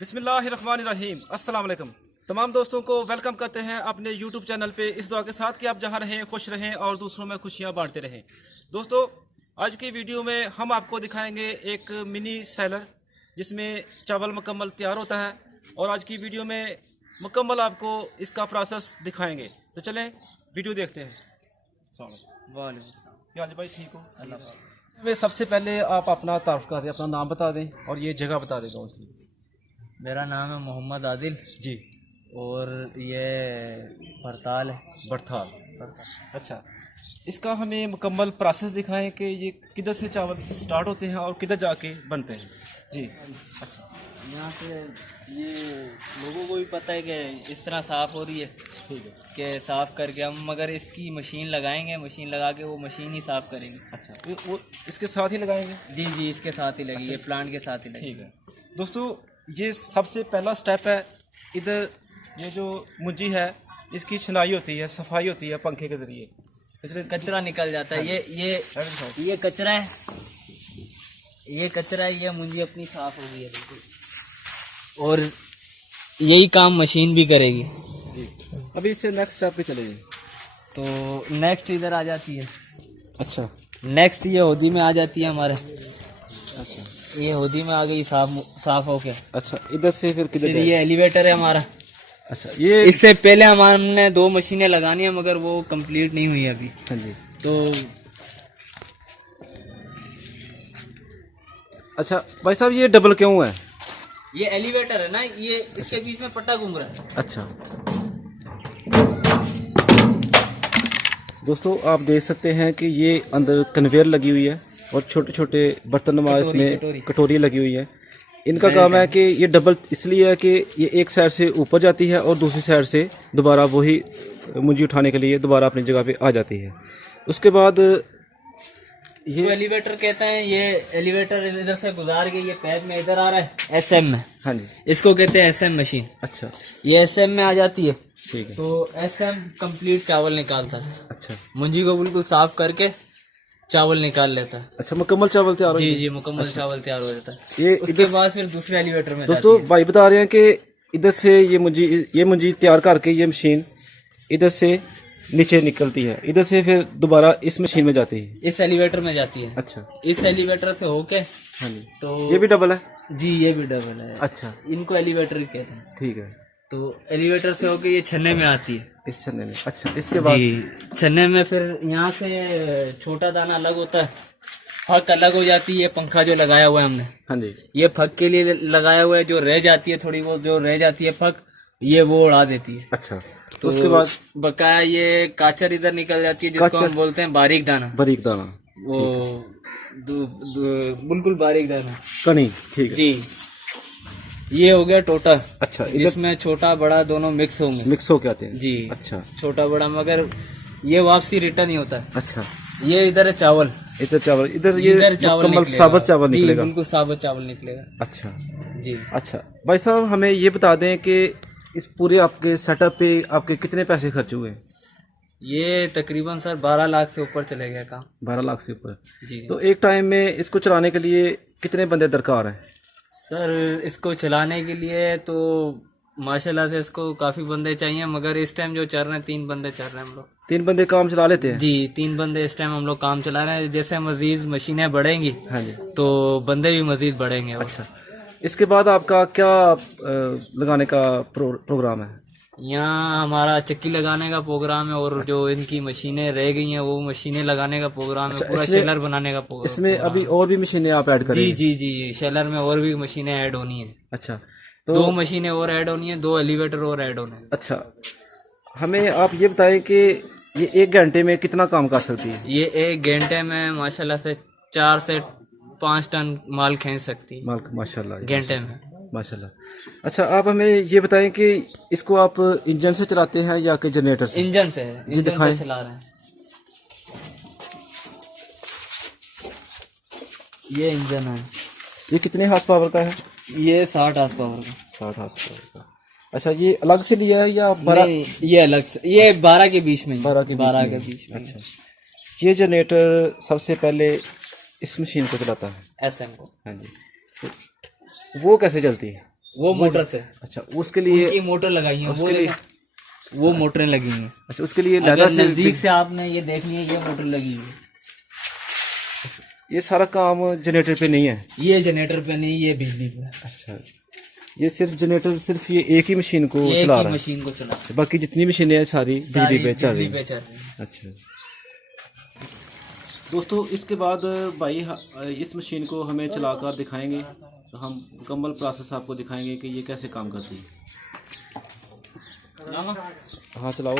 बिस्मिल्लाहिर्रहमानिर्रहीम। अस्सलाम वालेकुम। तमाम दोस्तों को वेलकम करते हैं अपने यूट्यूब चैनल पे, इस दुआ के साथ कि आप जहां रहें खुश रहें और दूसरों में खुशियां बांटते रहें। दोस्तों, आज की वीडियो में हम आपको दिखाएंगे एक मिनी सैलर जिसमें चावल मुकम्मल तैयार होता है, और आज की वीडियो में मुकम्मल आपको इसका प्रोसेस दिखाएंगे। तो चलें वीडियो देखते हैं। वालेकुम भाई, ठीक हो? अल्लाह। वे सबसे पहले आप अपना तारुफ कर दें, अपना नाम बता दें और ये जगह बता दें कौन सी। मेरा नाम है मोहम्मद आदिल जी। और ये भरताल है। बड़थाल। अच्छा, इसका हमें मुकम्मल प्रोसेस दिखाएं कि ये किधर से चावल स्टार्ट होते हैं और किधर जाके बनते हैं। जी। अच्छा, यहाँ से ये लोगों को भी पता है कि इस तरह साफ़ हो रही है, ठीक है कि साफ़ करके हम मगर इसकी मशीन लगाएंगे, मशीन लगा के वो मशीन ही साफ़ करेंगे। अच्छा, वो इसके साथ ही लगाएंगे? जी जी, इसके साथ ही लगी। अच्छा। ये प्लांट के साथ ही लगी। ठीक है दोस्तों, ये सबसे पहला स्टेप है। इधर ये जो मुंजी है इसकी छिनाई होती है, सफाई होती है पंखे के ज़रिए, कचरा निकल जाता है। ये कचरा है, ये कचरा है, ये मुंजी अपनी साफ़ हो गई है बिल्कुल, और यही काम मशीन भी करेगी। जी। अभी इससे नेक्स्ट स्टेप पे चले जाइए। तो नेक्स्ट इधर आ जाती है। अच्छा। नेक्स्ट ये होदी में आ जाती है हमारे। अच्छा, ये होदी में आ गई साफ होके। अच्छा, इधर से फिर किधर फिर ये एलिवेटर है हमारा। अच्छा, ये इससे पहले हमने 2 मशीनें लगानी है मगर वो कंप्लीट नहीं हुई अभी। हाँ जी। तो अच्छा भाई साहब, ये डबल क्यों है? ये एलिवेटर है ना, ये इसके बीच में पट्टा घूम रहा है। अच्छा दोस्तों, आप देख सकते हैं कि ये अंदर कन्वेयर लगी हुई है और छोटे छोटे बर्तन नुमा इसमें कटोरी लगी हुई है। इनका काम है कि ये डबल इसलिए है कि ये एक साइड से ऊपर जाती है और दूसरी साइड से दोबारा वही मुंजी उठाने के लिए दोबारा अपनी जगह पे आ जाती है। उसके बाद ये एलिवेटर कहते हैं। ये एलिवेटर इधर से गुजार के ये पैप में इधर आ रहा है एसएम में। हाँ जी, इसको कहते हैं एसएम मशीन। अच्छा, ये एसएम में आ जाती है। ठीक है। तो एसएम कंप्लीट चावल निकालता है। अच्छा, मुंजी को बिल्कुल साफ करके चावल निकाल लेता है। अच्छा, मुकम्मल चावल तैयार हो जी जी, मुकम्मल चावल तैयार हो जाता है। ये उसके बाद फिर दूसरे एलिवेटर में दोस्तों भाई बता रहे हैं कि इधर से ये मुंजी तैयार करके ये मशीन इधर से नीचे निकलती है, इधर से फिर दोबारा इस मशीन में जाती है, इस एलिवेटर में जाती है। अच्छा, इस एलिवेटर से होके। हाँ जी। तो ये भी डबल है? जी, ये भी डबल है। अच्छा, इनको एलिवेटर कहते हैं। ठीक है। तो एलिवेटर से होके ये छन्ने में आती है। इस छन्ने में। अच्छा, इसके बाद जी, छन्ने में फिर यहाँ से छोटा दाना अलग होता है, फक अलग हो जाती है। ये पंखा जो लगाया हुआ है हमने, हाँ जी, ये फक के लिए लगाया हुआ है। जो रह जाती है थोड़ी बहुत, जो रह जाती है फक, ये वो उड़ा देती है। अच्छा। तो उसके बाद बकाया ये काचर इधर निकल जाती है, जिसको हम बोलते हैं बारीक दाना। बारीक दाना, वो बिल्कुल बारीक दाना, कनी, ठीक है जी। ये हो गया टोटा। अच्छा, जिसमें छोटा बड़ा दोनों मिक्स होंगे, मिक्स हो के आते हैं जी। अच्छा, छोटा बड़ा, मगर ये वापसी रिटर्न ही होता है। अच्छा, ये इधर है चावल, इधर चावल, इधर ये चावल मुकम्मल साबुत चावल जी, निकलेगा। बिल्कुल साबुत चावल निकलेगा। अच्छा, जी। अच्छा भाई साहब, हमें ये बता दें कि इस पूरे आपके सेटअप पे आपके कितने पैसे खर्च हुए? ये तकरीबन सर 12 लाख से ऊपर चले गया काम। 12 लाख से ऊपर? जी। तो एक टाइम में इसको चलाने के लिए कितने बंदे दरकार हैं? सर इसको चलाने के लिए तो माशाल्लाह से इसको काफी बंदे चाहिए, मगर इस टाइम जो चल रहे हैं 3 बंदे चल रहे हैं हम लोग। 3 बंदे काम चला लेते हैं? जी, 3 बंदे इस टाइम हम लोग काम चला रहे हैं। जैसे मजीद मशीनें बढ़ेंगी, हाँ जी, तो बंदे भी मजीद बढ़ेंगे। अच्छा, इसके बाद आपका क्या लगाने का प्रोग्राम है? यहाँ हमारा चक्की लगाने का प्रोग्राम है, और जो इनकी मशीनें रह गई हैं वो मशीनें लगाने का प्रोग्राम है। पूरा शेलर बनाने का प्रोग्राम। इसमें अभी और भी मशीनें आप ऐड करेंगे? जी जी जी, शेलर में और भी मशीनें ऐड होनी है। अच्छा, तो 2 मशीनें और ऐड होनी है, 2 एलिवेटर और ऐड होने हैं। अच्छा, हमें आप ये बताएं कि ये 1 घंटे में कितना काम कर सकती है? ये 1 घंटे में माशाल्लाह से 4 से 5 टन माल खींच सकती है माशाल्लाह, घंटे में, माशाल्लाह। अच्छा, आप हमें ये बताएं कि इसको आप इंजन से चलाते हैं या कि जनरेटर से? इंजन से। जी, दिखाएं। से चला रहे हैं। ये इंजन है। ये कितने हार्स पावर का है? ये 60 हार्स पावर का। 60 हार्स पावर का। अच्छा, ये अलग से लिया है या 12? ये अलग से, ये 12 के बीच में। 12 के बीच में। अच्छा, ये जनरेटर सबसे पहले इस मशीन को चलाता है, एसएम को। हाँ जी। तो वो कैसे चलती है? वो मोटर से। अच्छा, उसके लिए उनकी मोटर लगाई है, उसके लिए वो मोटरें लगी हैं। अच्छा, उसके लिए अगर लहदा से नजदीक से आपने ये देखनी है, ये मोटर लगी हुई है। ये सारा काम जनरेटर पे नहीं है? ये जनरेटर पे नहीं, ये बिजली पे। अच्छा, ये सिर्फ जनरेटर सिर्फ ये एक ही मशीन को एक चला ही रहा है? मशीन को चला, बाकी जितनी मशीनें हैं सारी बिजली पे चल रही बिजली हैं? पे चल रही है। अच्छा दोस्तों, इसके बाद भाई इस मशीन को हमें चलाकर दिखाएंगे, तो हम मुकम्मल प्रोसेस आपको दिखाएंगे कि ये कैसे काम करती है। हाँ चलाओ।